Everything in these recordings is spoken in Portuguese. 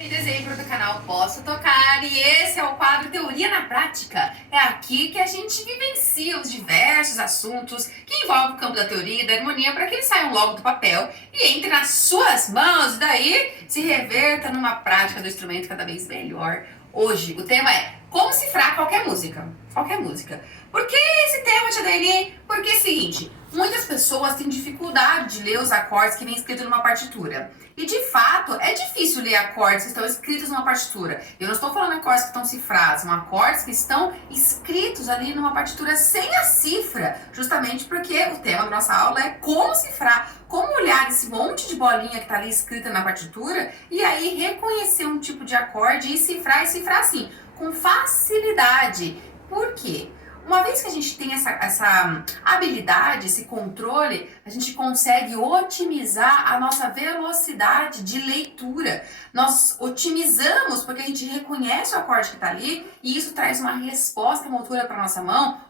Dezembro do canal Posso Tocar e esse é o quadro Teoria na Prática. É aqui que a gente vivencia os diversos assuntos que envolvem o campo da teoria e da harmonia para que eles saiam logo do papel e entrem nas suas mãos e daí se reverta numa prática do instrumento cada vez melhor. Hoje o tema é como cifrar qualquer música. Qualquer música. Por que esse tema, Tia Dani? Porque é o seguinte, muitas pessoas têm dificuldade de ler os acordes que vem escrito numa partitura. E de fato, é difícil ler acordes que estão escritos numa partitura. Eu não estou falando acordes que estão cifrados, são acordes que estão escritos ali numa partitura sem a cifra. Justamente porque o tema da nossa aula é como cifrar, como olhar esse monte de bolinha que está ali escrita na partitura e aí reconhecer um tipo de acorde e cifrar assim, com facilidade. Por quê? Uma vez que a gente tem essa habilidade, esse controle, a gente consegue otimizar a nossa velocidade de leitura. Nós otimizamos porque a gente reconhece o acorde que está ali e isso traz uma resposta motora para a nossa mão,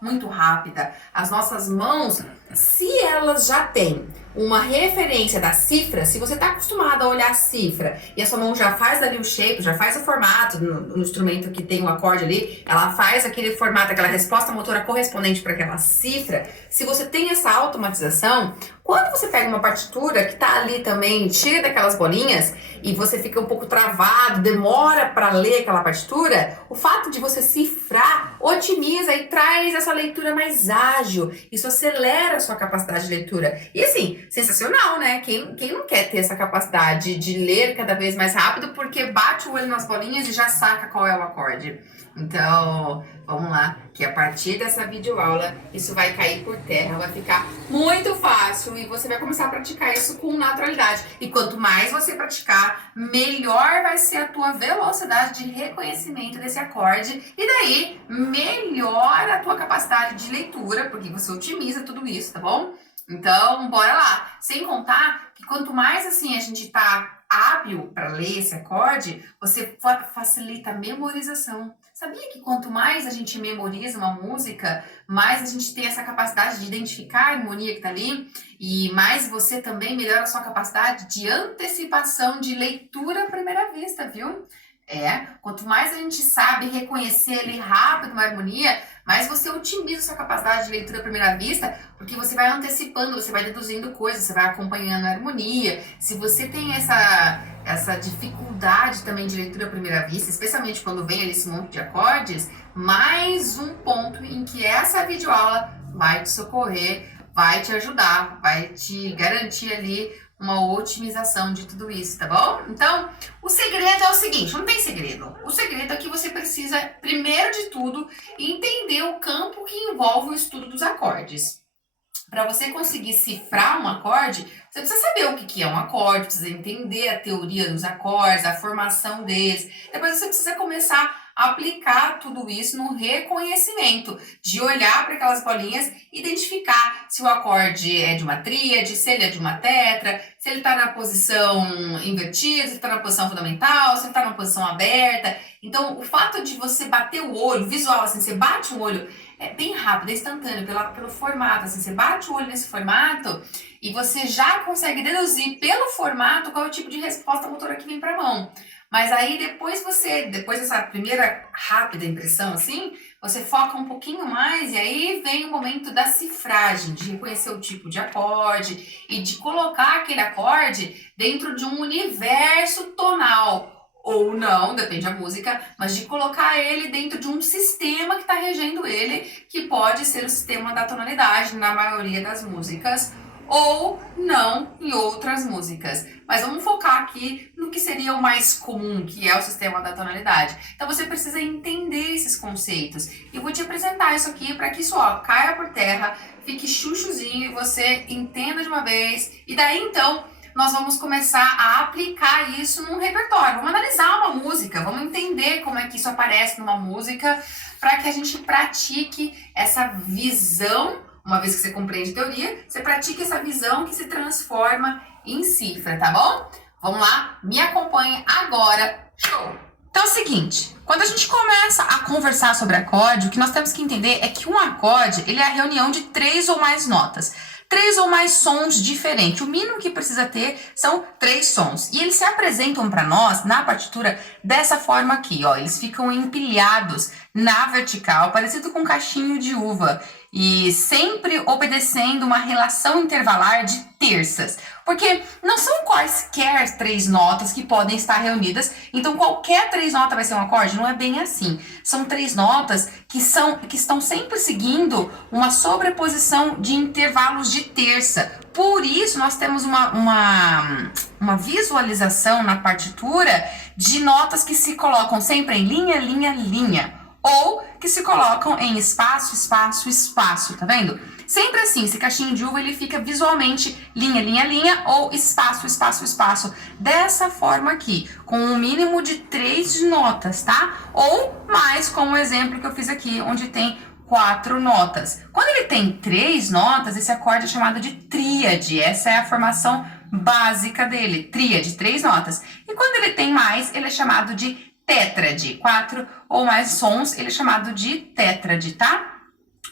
muito rápida. As nossas mãos, se elas já têm uma referência da cifra, se você está acostumado a olhar a cifra e a sua mão já faz ali o shape, já faz o formato no instrumento que tem o acorde ali, ela faz aquele formato, aquela resposta motora correspondente para aquela cifra, se você tem essa automatização, quando você pega uma partitura que está ali também cheia daquelas bolinhas e você fica um pouco travado, demora para ler aquela partitura, o fato de você cifrar otimiza e traz essa leitura mais ágil. Isso acelera a sua capacidade de leitura. E assim, sensacional, né? Quem não quer ter essa capacidade de ler cada vez mais rápido porque bate o olho nas bolinhas e já saca qual é o acorde. Então, vamos lá, que a partir dessa videoaula isso vai cair por terra, vai ficar muito fácil e você vai começar a praticar isso com naturalidade. E quanto mais você praticar, melhor vai ser a tua velocidade de reconhecimento desse acorde e daí melhora a tua capacidade de leitura, porque você otimiza tudo isso, tá bom? Então, bora lá. Sem contar que quanto mais assim a gente tá hábil para ler esse acorde, você facilita a memorização. Sabia que quanto mais a gente memoriza uma música, mais a gente tem essa capacidade de identificar a harmonia que está ali e mais você também melhora a sua capacidade de antecipação de leitura à primeira vista, viu? Quanto mais a gente sabe reconhecer ali rápido uma harmonia, mais você otimiza a sua capacidade de leitura à primeira vista, porque você vai antecipando, você vai deduzindo coisas, você vai acompanhando a harmonia. Se você tem essa dificuldade também de leitura à primeira vista, especialmente quando vem ali esse monte de acordes, mais um ponto em que essa videoaula vai te socorrer, vai te ajudar, vai te garantir ali uma otimização de tudo isso, tá bom? Então, o segredo é o seguinte, não tem segredo. O segredo é que você precisa, primeiro de tudo, entender o campo que envolve o estudo dos acordes. Para você conseguir cifrar um acorde, você precisa saber o que é um acorde, precisa entender a teoria dos acordes, a formação deles. Depois você precisa começar a aplicar tudo isso no reconhecimento, de olhar para aquelas bolinhas, identificar se o acorde é de uma tríade, se ele é de uma tetra, se ele está na posição invertida, se ele está na posição fundamental, se ele está na posição aberta. Então, o fato de você bater o olho, visual, assim, você bate o olho, é bem rápido, é instantâneo, pelo formato, assim, você bate o olho nesse formato e você já consegue deduzir pelo formato qual é o tipo de resposta motora que vem para a mão. Mas aí depois dessa primeira rápida impressão, assim, você foca um pouquinho mais e aí vem o momento da cifragem, de reconhecer o tipo de acorde e de colocar aquele acorde dentro de um universo tonal. Ou não, depende da música, mas de colocar ele dentro de um sistema que está regendo ele, que pode ser o sistema da tonalidade na maioria das músicas, ou não em outras músicas. Mas vamos focar aqui no que seria o mais comum, que é o sistema da tonalidade. Então você precisa entender esses conceitos. E eu vou te apresentar isso aqui para que isso caia por terra, fique chuchuzinho e você entenda de uma vez. E daí então nós vamos começar a aplicar isso num repertório. Vamos analisar uma música, vamos entender como é que isso aparece numa música para que a gente pratique essa visão. Uma vez que você compreende teoria, você pratica essa visão que se transforma em cifra, tá bom? Vamos lá, me acompanhe agora. Show! Então é o seguinte, quando a gente começa a conversar sobre acorde, o que nós temos que entender é que um acorde, ele é a reunião de 3 ou mais notas. 3 ou mais sons diferentes. O mínimo que precisa ter são 3 sons. E eles se apresentam para nós na partitura dessa forma aqui, ó. Eles ficam empilhados na vertical, parecido com um cachinho de uva. E sempre obedecendo uma relação intervalar de terças. Porque não são quaisquer 3 notas que podem estar reunidas. Então, qualquer 3 notas vai ser um acorde? Não é bem assim. São 3 notas que estão sempre seguindo uma sobreposição de intervalos de terça. Por isso, nós temos uma visualização na partitura de notas que se colocam sempre em linha, linha, linha. Ou que se colocam em espaço, espaço, espaço, tá vendo? Sempre assim, esse cachinho de uva ele fica visualmente linha, linha, linha ou espaço, espaço, espaço. Dessa forma aqui, com um mínimo de 3 notas, tá? Ou mais, como o exemplo que eu fiz aqui, onde tem 4 notas. Quando ele tem 3 notas, esse acorde é chamado de tríade. Essa é a formação básica dele, tríade, 3 notas. E quando ele tem mais, ele é chamado de tétrade, 4 ou mais sons, ele é chamado de tétrade, tá?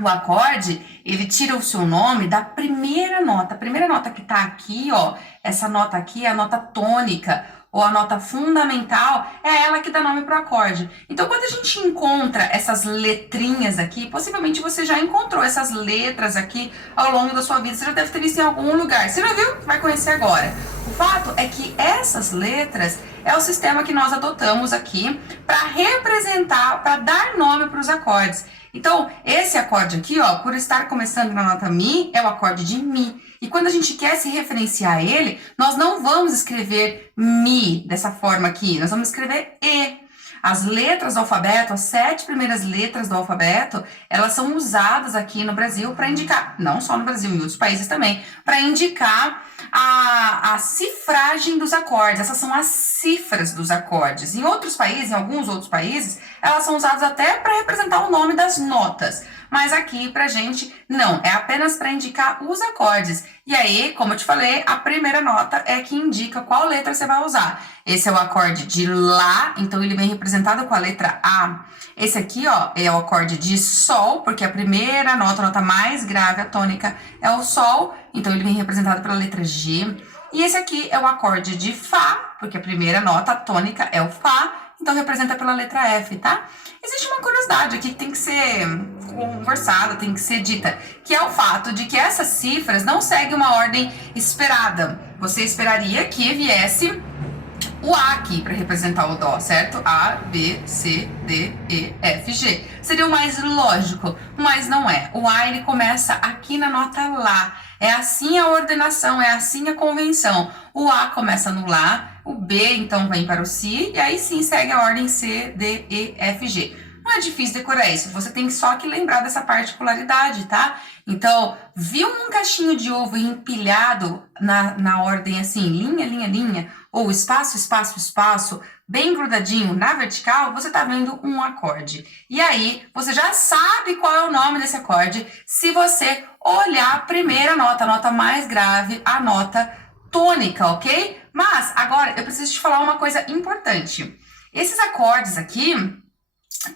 O acorde, ele tira o seu nome da primeira nota. A primeira nota que tá aqui, ó, essa nota aqui é a nota tônica, ou a nota fundamental, é ela que dá nome pro acorde. Então, quando a gente encontra essas letrinhas aqui, possivelmente você já encontrou essas letras aqui ao longo da sua vida, você já deve ter visto em algum lugar. Se não viu, vai conhecer agora. O fato é que essas letras é o sistema que nós adotamos aqui para representar, para dar nome para os acordes. Então, esse acorde aqui, ó, por estar começando na nota Mi, é o acorde de Mi. E quando a gente quer se referenciar a ele, nós não vamos escrever Mi dessa forma aqui, nós vamos escrever E. As letras do alfabeto, as 7 primeiras letras do alfabeto, elas são usadas aqui no Brasil para indicar, não só no Brasil, em outros países também, para indicar a cifragem dos acordes. Essas são as cifras dos acordes. Em outros países, em alguns outros países, elas são usadas até para representar o nome das notas. Mas aqui, pra gente, não. É apenas para indicar os acordes. E aí, como eu te falei, a primeira nota é que indica qual letra você vai usar. Esse é o acorde de Lá, então ele vem representado com a letra A. Esse aqui, ó, é o acorde de Sol, porque a primeira nota, a nota mais grave, a tônica, é o Sol. Então ele vem representado pela letra G. E esse aqui é o acorde de Fá, porque a primeira nota, a tônica, é o Fá. Então representa pela letra F, tá? Existe uma curiosidade aqui que tem que ser conversada, tem que ser dita, que é o fato de que essas cifras não seguem uma ordem esperada. Você esperaria que viesse o A aqui para representar o Dó, certo? A, B, C, D, E, F, G. Seria o mais lógico, mas não é. O A, ele começa aqui na nota Lá. É assim a ordenação, é assim a convenção. O A começa no Lá, o B então vem para o Si, e aí sim segue a ordem C, D, E, F, G. Não é difícil decorar isso, você tem só que lembrar dessa particularidade, tá? Então, viu um cachinho de uva empilhado na ordem assim, linha, linha, linha, ou espaço, espaço, espaço, bem grudadinho na vertical, você tá vendo um acorde. E aí, você já sabe qual é o nome desse acorde se você olhar a primeira nota, a nota mais grave, a nota tônica, ok? Mas, agora, eu preciso te falar uma coisa importante. Esses acordes aqui,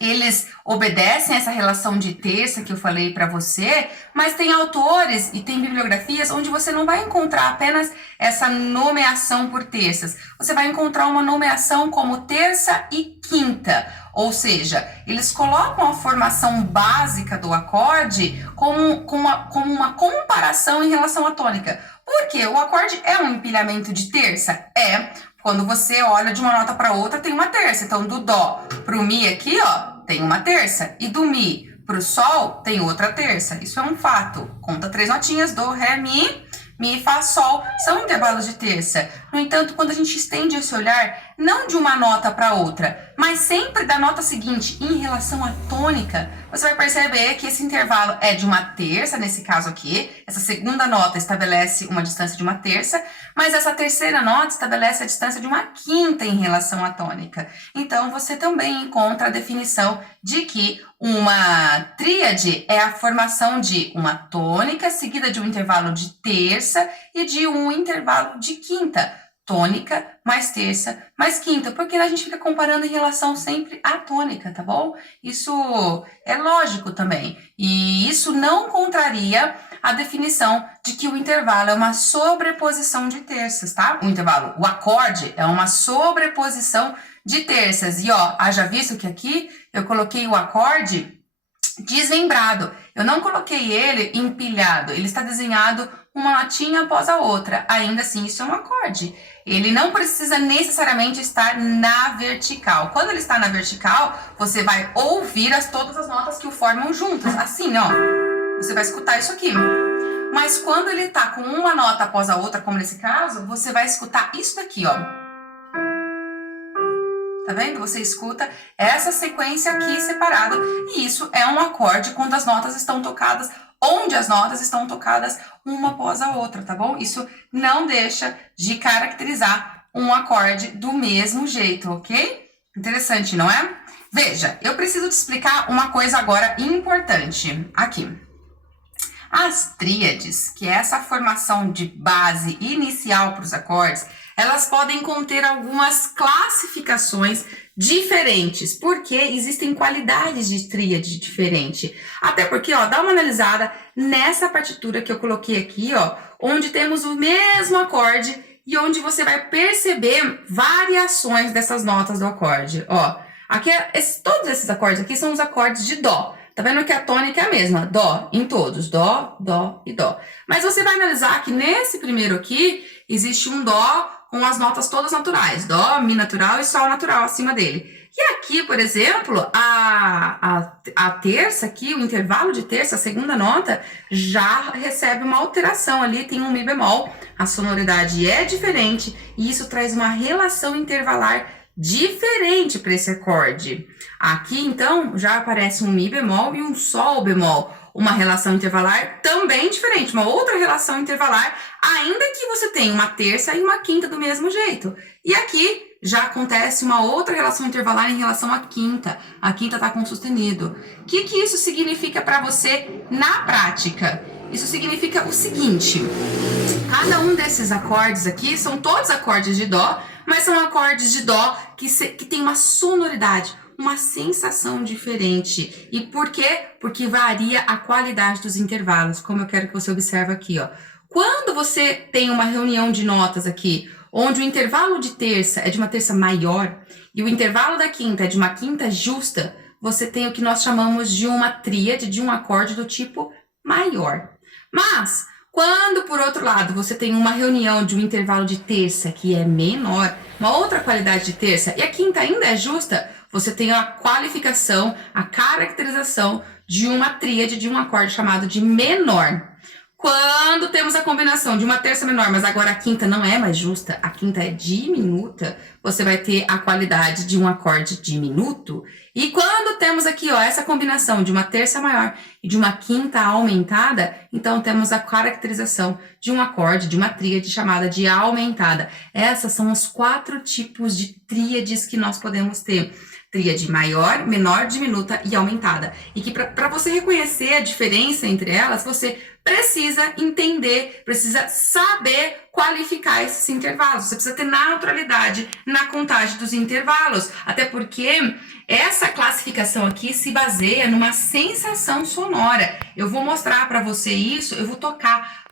eles obedecem essa relação de terça que eu falei para você, mas tem autores e tem bibliografias onde você não vai encontrar apenas essa nomeação por terças. Você vai encontrar uma nomeação como terça e quinta, ou seja, eles colocam a formação básica do acorde como uma comparação em relação à tônica. Porque o acorde é um empilhamento de terça? É. Quando você olha de uma nota para outra, tem uma terça. Então, do Dó pro Mi aqui, ó, tem uma terça. E do Mi pro Sol, tem outra terça. Isso é um fato. Conta 3 notinhas, Dó, Ré, Mi, Fá, Sol. São intervalos de terça. No entanto, quando a gente estende esse olhar, não de uma nota para outra, mas sempre da nota seguinte em relação à tônica, você vai perceber que esse intervalo é de uma terça, nesse caso aqui. Essa segunda nota estabelece uma distância de uma terça, mas essa terceira nota estabelece a distância de uma quinta em relação à tônica. Então, você também encontra a definição de que uma tríade é a formação de uma tônica seguida de um intervalo de terça e de um intervalo de quinta. Tônica, mais terça, mais quinta, porque a gente fica comparando em relação sempre à tônica, tá bom? Isso é lógico também, e isso não contraria a definição de que o intervalo é uma sobreposição de terças, tá? O acorde é uma sobreposição de terças. E ó, haja visto que aqui eu coloquei o acorde desmembrado. Eu não coloquei ele empilhado. Ele está desenhado uma notinha após a outra. Ainda assim, isso é um acorde. Ele não precisa necessariamente estar na vertical. Quando ele está na vertical, você vai ouvir todas as notas que o formam juntas. Assim, ó. Você vai escutar isso aqui. Mas quando ele está com uma nota após a outra, como nesse caso, você vai escutar isso daqui, ó. Tá vendo? Você escuta essa sequência aqui separada. E isso é um acorde quando as notas estão tocadas, onde as notas estão tocadas uma após a outra, tá bom? Isso não deixa de caracterizar um acorde do mesmo jeito, ok? Interessante, não é? Veja, eu preciso te explicar uma coisa agora importante aqui. As tríades, que é essa formação de base inicial para os acordes, elas podem conter algumas classificações diferentes, porque existem qualidades de tríade diferente. Até porque, ó, dá uma analisada nessa partitura que eu coloquei aqui, ó, onde temos o mesmo acorde e onde você vai perceber variações dessas notas do acorde. Ó, aqui todos esses acordes aqui são os acordes de dó. Tá vendo que a tônica é a mesma? Dó em todos. Dó, dó e dó. Mas você vai analisar que nesse primeiro aqui, existe um dó com as notas todas naturais. Dó, mi natural e sol natural acima dele. E aqui, por exemplo, a terça aqui, o intervalo de terça, a segunda nota, já recebe uma alteração ali, tem um mi bemol. A sonoridade é diferente e isso traz uma relação intervalar diferente para esse acorde. Aqui, então, já aparece um mi bemol e um sol bemol. Uma relação intervalar também diferente, uma outra relação intervalar, ainda que você tenha uma terça e uma quinta do mesmo jeito. E aqui já acontece uma outra relação intervalar em relação à quinta. A quinta está com sustenido. O que isso significa para você na prática? Isso significa o seguinte: cada um desses acordes aqui são todos acordes de dó, mas são acordes de dó que tem uma sonoridade, uma sensação diferente. E por quê? Porque varia a qualidade dos intervalos, como eu quero que você observe aqui, ó. Quando você tem uma reunião de notas aqui, onde o intervalo de terça é de uma terça maior e o intervalo da quinta é de uma quinta justa, você tem o que nós chamamos de uma tríade, de um acorde do tipo maior. Mas quando, por outro lado, você tem uma reunião de um intervalo de terça que é menor, uma outra qualidade de terça, e a quinta ainda é justa, você tem a qualificação, a caracterização de uma tríade de um acorde chamado de menor. Quando temos a combinação de uma terça menor, mas agora a quinta não é mais justa, a quinta é diminuta, você vai ter a qualidade de um acorde diminuto. E quando temos aqui, ó, essa combinação de uma terça maior e de uma quinta aumentada, então temos a caracterização de um acorde, de uma tríade chamada de aumentada. Essas são os 4 tipos de tríades que nós podemos ter. Tríade maior, menor, diminuta e aumentada. E que para você reconhecer a diferença entre elas, você precisa entender, precisa saber qualificar esses intervalos. Você precisa ter naturalidade na contagem dos intervalos. Até porque essa classificação aqui se baseia numa sensação sonora. Eu vou mostrar para você isso, eu vou tocar